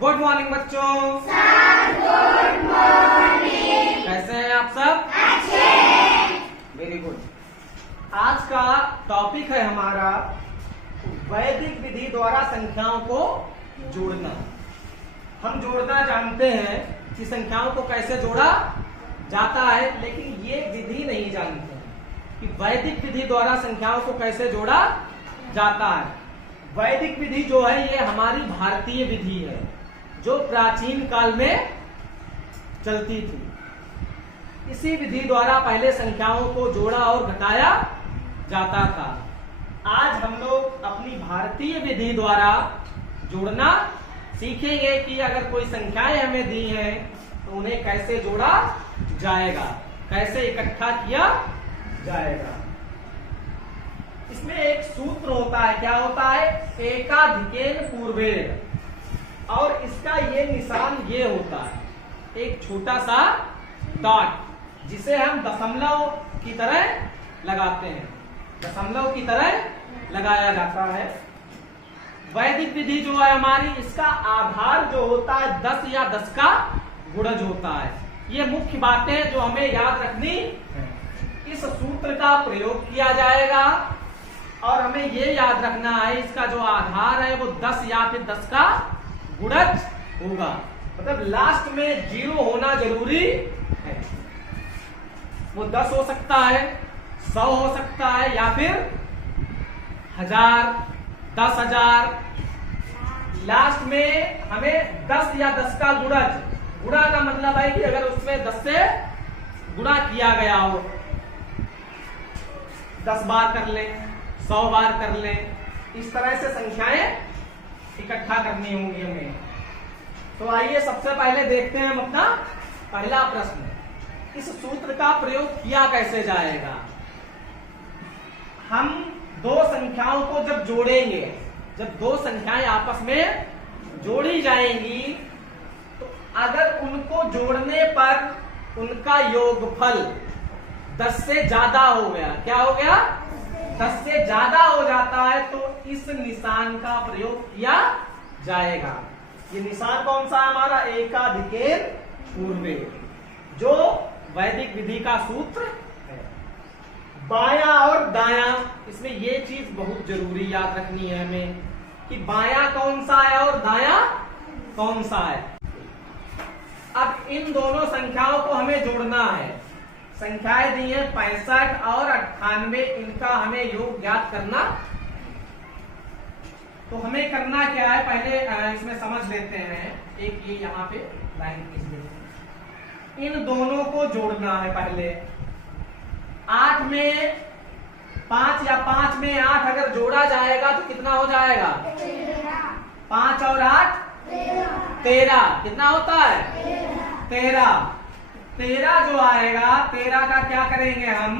Good morning बच्चों। Sir good morning. कैसे हैं आप सब? अच्छे। Very good. आज का टॉपिक है हमारा वैदिक विधि द्वारा संख्याओं को जोड़ना। हम जोड़ना जानते हैं कि संख्याओं को कैसे जोड़ा जाता है, लेकिन ये विधि नहीं जानते हैं कि वैदिक विधि द्वारा संख्याओं को कैसे जोड़ा जाता है। वैदिक विधि जो है ये हमारी भारतीय विधि है जो प्राचीन काल में चलती थी। इसी विधि द्वारा पहले संख्याओं को जोड़ा और घटाया जाता था। आज हम लोग अपनी भारतीय विधि द्वारा जोड़ना सीखेंगे कि अगर कोई संख्याएं हमें दी हैं तो उन्हें कैसे जोड़ा जाएगा, कैसे इकट्ठा किया जाएगा। इसमें एक सूत्र होता है, क्या होता है? एकाधिकेन पूर्वेण। और इसका ये निशान ये होता है, एक छोटा सा डॉट जिसे हम दशमलव की तरह लगाते हैं, दशमलव की तरह लगाया जाता है। वैदिक विधि जो है हमारी, इसका आधार जो होता है 10 या 10 का गुणज होता है। ये मुख्य बातें जो हमें याद रखनी है। इस सूत्र का प्रयोग किया जाएगा और हमें ये याद रखना है इसका जो आधार है वो 10 या फिर 10 का गुणज होगा। मतलब लास्ट में 0 होना जरूरी है। वो 10 हो सकता है, 100 हो सकता है, या फिर 1000, 10,000। लास्ट में हमें 10 या 10 का गुणज, गुणा का मतलब है कि अगर उसमें 10 से गुणा किया गया हो, 10 बार कर लें, 100 बार कर लें, इस तरह से संख्याएं इकट्ठा करनी होंगी हमें। तो आइए सबसे पहले देखते हैं हम अपना पहला प्रश्न। इस सूत्र का प्रयोग किया कैसे जाएगा? हम दो संख्याओं को जब जोड़ेंगे, जब दो संख्याएं आपस में जोड़ी जाएंगी तो अगर उनको जोड़ने पर उनका योगफल 10 से ज्यादा हो गया, क्या हो गया? 10 से ज्यादा हो जाता है तो इस निशान का प्रयोग किया जाएगा। ये निशान कौन सा है हमारा? एकाधिकेन पूर्वेण, जो वैदिक विधि का सूत्र है। बायां और दायां, इसमें ये चीज बहुत जरूरी याद रखनी है हमें कि बायां कौन सा है और दायां कौन सा है। अब इन दोनों संख्याओं को हमें जोड़ना है। संख्याएं दी है 65 और 98, इनका हमें योग ज्ञात करना। तो हमें करना क्या है, पहले इसमें समझ लेते हैं। एक ये यहाँ पे लाइन खींच देते हैं। इन दोनों को जोड़ना है पहले। 8 में 5 या 5 में 8 अगर जोड़ा जाएगा तो कितना हो जाएगा? 5 और 8 13। कितना होता है? 13 जो आएगा, 13 का क्या करेंगे हम?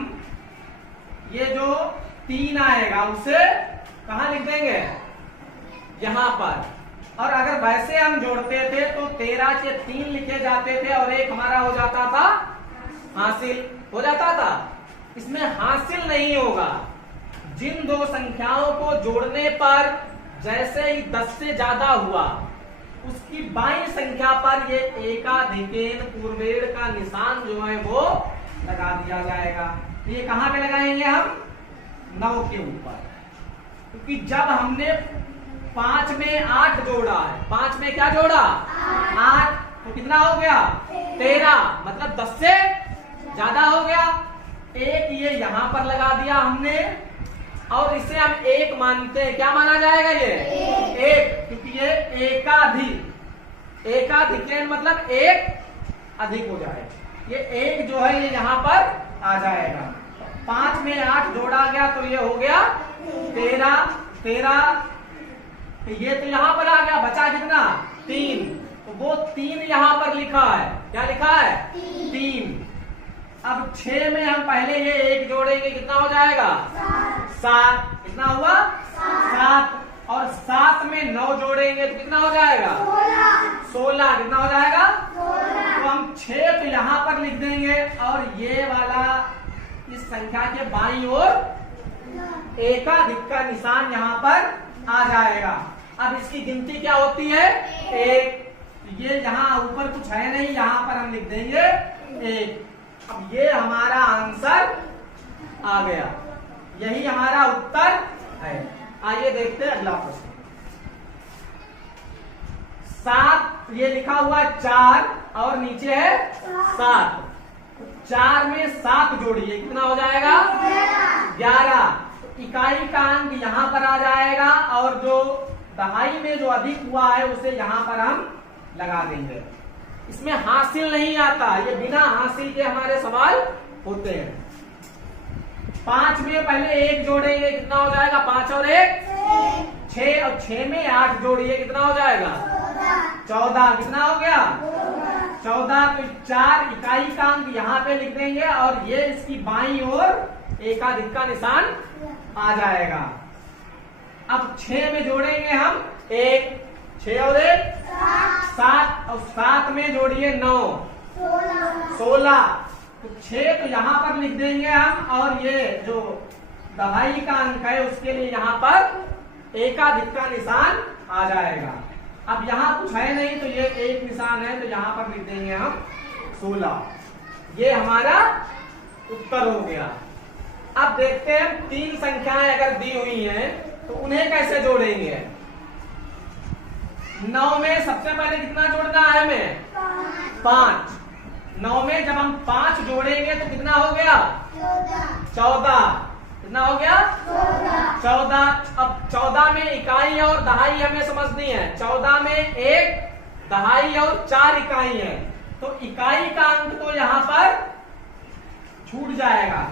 ये जो 3 आएगा उसे कहाँ लिख देंगे? यहाँ पर। और अगर वैसे हम जोड़ते थे तो 13 के 3 लिखे जाते थे और एक हमारा हो जाता था हासिल, हो जाता था। इसमें हासिल नहीं होगा। जिन दो संख्याओं को जोड़ने पर जैसे ही 10 से ज्यादा हुआ, उसकी बाईं संख्या पर ये एकाधिकेन पूर्वेण का निशान जो है वो लगा दिया जाएगा। तो ये कहाँ पे लगाएंगे हम? 9 के ऊपर। क्योंकि जब हमने 5 में 8 जोड़ा है, 5 में क्या जोड़ा? 8, तो कितना हो गया? 13, मतलब 10 से ज्यादा हो गया। एक ये यहां पर लगा दिया हमने और इसे हम 1 मानते हैं। क्या माना जाएगा ये? 1, क्योंकि ये एकाधिकेन मतलब 1 अधिक हो जाए। ये 1 जो है ये यहाँ पर आ जाएगा। 5 में 8 जोड़ा गया तो ये हो गया 13। ये तो यहाँ पर आ गया, बचा कितना? 3। तो वो 3 यहाँ पर लिखा है। क्या लिखा है? 3। अब 6 में हम पहले ये 1 जोड़ेंगे, कितना हो जाएगा? 7। कितना हुआ? 7। और 7 में 9 जोड़ेंगे तो कितना हो जाएगा? 16। कितना हो जाएगा? 16। तो हम 6 तो यहाँ पर लिख देंगे और ये वाला इस संख्या के बाईं ओर एकाधिक का निशान यहाँ पर आ जाएगा। अब इसकी गिनती क्या होती है? 1 ये यहाँ ऊपर कुछ है नहीं, यहाँ पर हम लिख देंगे 1। अब ये हमारा आंसर आ गया, यही हमारा उत्तर है। आइए देखते हैं अगला प्रश्न। 7, ये लिखा हुआ 4 और नीचे है 7। 4 में 7 जोड़िए, कितना हो जाएगा? 11। इकाई का अंक यहाँ पर आ जाएगा और जो दहाई में जो अधिक हुआ है उसे यहाँ पर हम लगा देंगे। इसमें हासिल नहीं आता, ये बिना हासिल के हमारे सवाल होते हैं। 5 में पहले 1 जोड़ेंगे, कितना हो जाएगा? 5 और 1 6, और 6 में 8 जोड़िए, कितना हो जाएगा? 14। कितना हो गया? 14। तो 4 इकाई का अंक यहाँ पे लिख देंगे और ये इसकी बाईं ओर एकाधिक का निशान आ जाएगा। अब 6 में जोड़ेंगे हम 1, 6 और 1 7, और 7 में जोड़िए 9 16। तो 6 तो यहाँ पर लिख देंगे हम और ये जो दहाई का अंक है उसके लिए यहाँ पर एकाधिक का निशान आ जाएगा। अब यहाँ कुछ है नहीं तो ये एक निशान है, तो यहाँ पर लिख देंगे हम 16। ये हमारा उत्तर हो गया। अब देखते हैं 3 संख्याएं अगर दी हुई हैं तो उन्हें कैसे जोड़ेंगे। 9 में सबसे पहले कितना जोड़ना है हमें? 5। 9 में जब हम 5 जोड़ेंगे तो कितना हो गया? 14। कितना हो गया? 14। अब 14 में इकाई और दहाई हमें समझनी है। 14 में 1 दहाई और 4 इकाई है, तो इकाई का अंक तो यहाँ पर छूट जाएगा।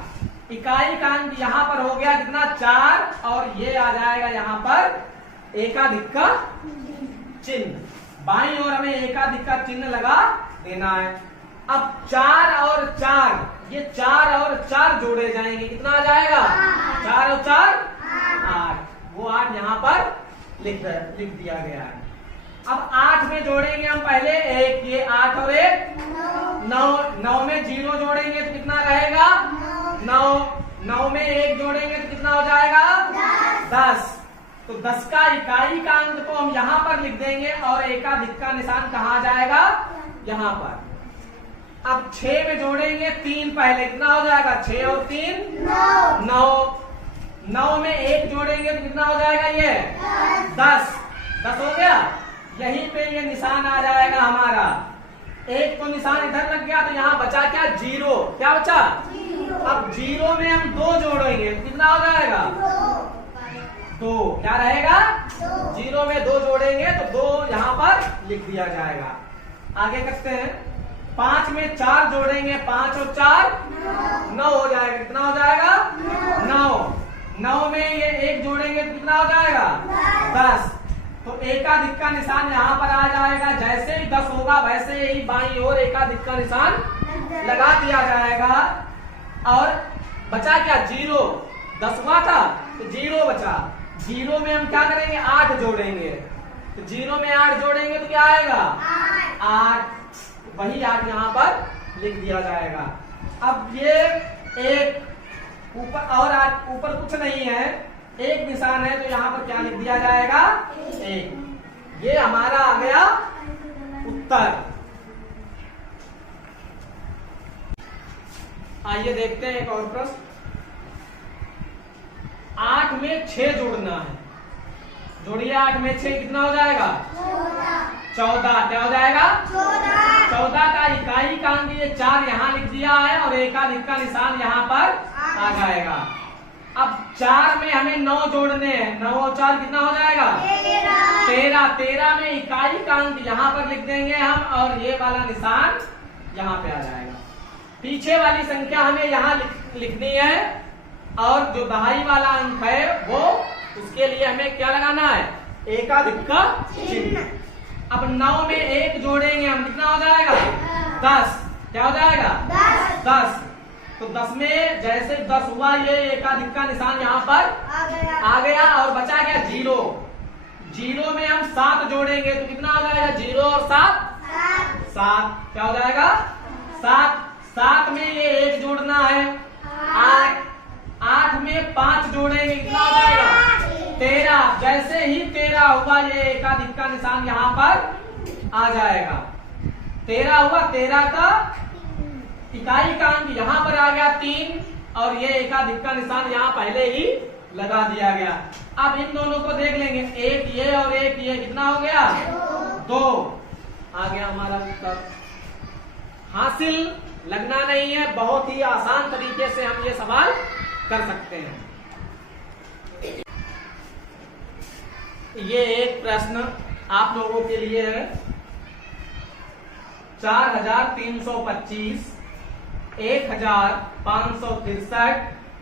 इकाई का अंक यहाँ पर हो गया कितना? 4, और ये आ जाएगा यहाँ पर एकाधिक का चिन्ह। बाईं ओर हमें एकाधिक का चिन्ह लगा देना है। अब 4 और 4, ये 4 और 4 जोड़े जाएंगे, कितना आ जाएगा? 4 और 4 8। वो 8 यहाँ पर लिख दिया गया है। अब 8 में जोड़ेंगे हम पहले 1, ये 8 और 1 9। 9 में 0 जोड़ेंगे तो कितना रहेगा? 9। 9 में 1 जोड़ेंगे तो कितना हो जाएगा? 10। तो 10 का इकाई का अंक तो हम यहाँ पर लिख देंगे और एकाधिक का निशान कहाँ जाएगा? यहाँ पर। अब 6 में जोड़ेंगे 3 पहले, कितना हो जाएगा? 6 और 3 9। 9 में 1 जोड़ेंगे तो कितना हो जाएगा? ये 10। 10 हो गया। यहीं पे ये निशान आ जाएगा हमारा। एक तो निशान इधर लग गया तो यहाँ बचा क्या? 0। क्या बचा? अब 0 में हम 2 जोड़ेंगे, कितना हो जाएगा? 2। क्या रहेगा? 0 में 2 जोड़ेंगे तो 2 यहाँ पर लिख दिया जाएगा। आगे करते हैं। 5 में 4 जोड़ेंगे, 5 और 4 9 हो जाएगा, कितना हो जाएगा? 9। 9 में ये 1 जोड़ेंगे तो कितना हो जाएगा? 10। तो एकाधिक का निशान यहाँ पर आ जाएगा। जैसे ही 10 होगा वैसे ही बाईं ओर एकाधिक का निशान लगा दिया जाएगा। और बचा क्या? 0। 10 हुआ था तो 0 बचा। 0 में हम क्या करेंगे? 8 जोड़ेंगे, तो 0 में 8 जोड़ेंगे तो क्या आएगा? 8। वही 8 यहाँ पर लिख दिया जाएगा। अब ये एक ऊपर और ऊपर कुछ नहीं है, एक निशान है, तो यहाँ पर क्या लिख दिया जाएगा? 1। ये हमारा आ गया उत्तर। आइए देखते हैं एक और प्रश्न। 8 में 6 जोड़ना है। जोड़िए 8 में 6, कितना हो जाएगा? 14। क्या हो जाएगा? 14 का इकाई का अंक ये 4 यहाँ लिख दिया है और एकाधिक का निशान यहाँ पर आ जाएगा। अब 4 में हमें 9 जोड़ने हैं। 9 और 4 कितना हो जाएगा? 13। 13 में इकाई का अंक यहाँ पर लिख देंगे हम और ये वाला निशान यहाँ पे आ जाएगा। पीछे वाली संख्या हमें यहाँ लिखनी है और जो दहाई वाला अंक है वो उसके लिए हमें क्या लगाना है? एकाधिक का चिन्ह। अब 9 में 1 जोड़ेंगे हम, कितना हो जाएगा? 10। क्या हो जाएगा? 10। तो 10 में जैसे 10 हुआ ये एकाधिक का निशान यहाँ पर आ गया और बचा क्या? 0। 0 में हम 7 जोड़ेंगे तो कितना हो जाएगा? 0 और 7 7। क्या हो जाएगा? 7। 7 में ये 1 जोड़ना है, 8। 8 में 5 जोड़ेंगे, कितना हो जाएगा? 13। जैसे ही 13 हुआ ये एकाधिक का निशान यहाँ पर आ जाएगा। 13 हुआ, 13 का इकाई का अंक यहाँ पर आ गया 3 और ये एकाधिक का निशान यहाँ पहले ही लगा दिया गया। अब इन दोनों को देख लेंगे, एक ये और एक ये, कितना हो गया 2 आ गया हमारा उत्तर। हासिल लगना नहीं है, बहुत ही आसान तरीके से हम ये सवाल कर सकते हैं। ये एक प्रश्न आप लोगों के लिए है। 4325, 1563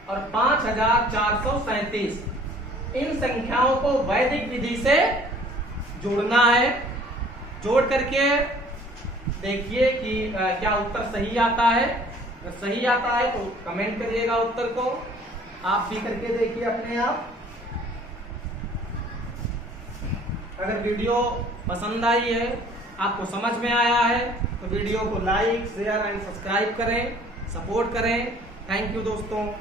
और 5437 इन संख्याओं को वैदिक विधि से जोड़ना है। जोड़ करके देखिए कि क्या उत्तर सही आता है। अगर सही आता है तो कमेंट करिएगा उत्तर को। आप भी करके देखिए अपने आप। अगर वीडियो पसंद आई है, आपको समझ में आया है, तो वीडियो को लाइक, शेयर एंड सब्सक्राइब करें, सपोर्ट करें। थैंक यू दोस्तों।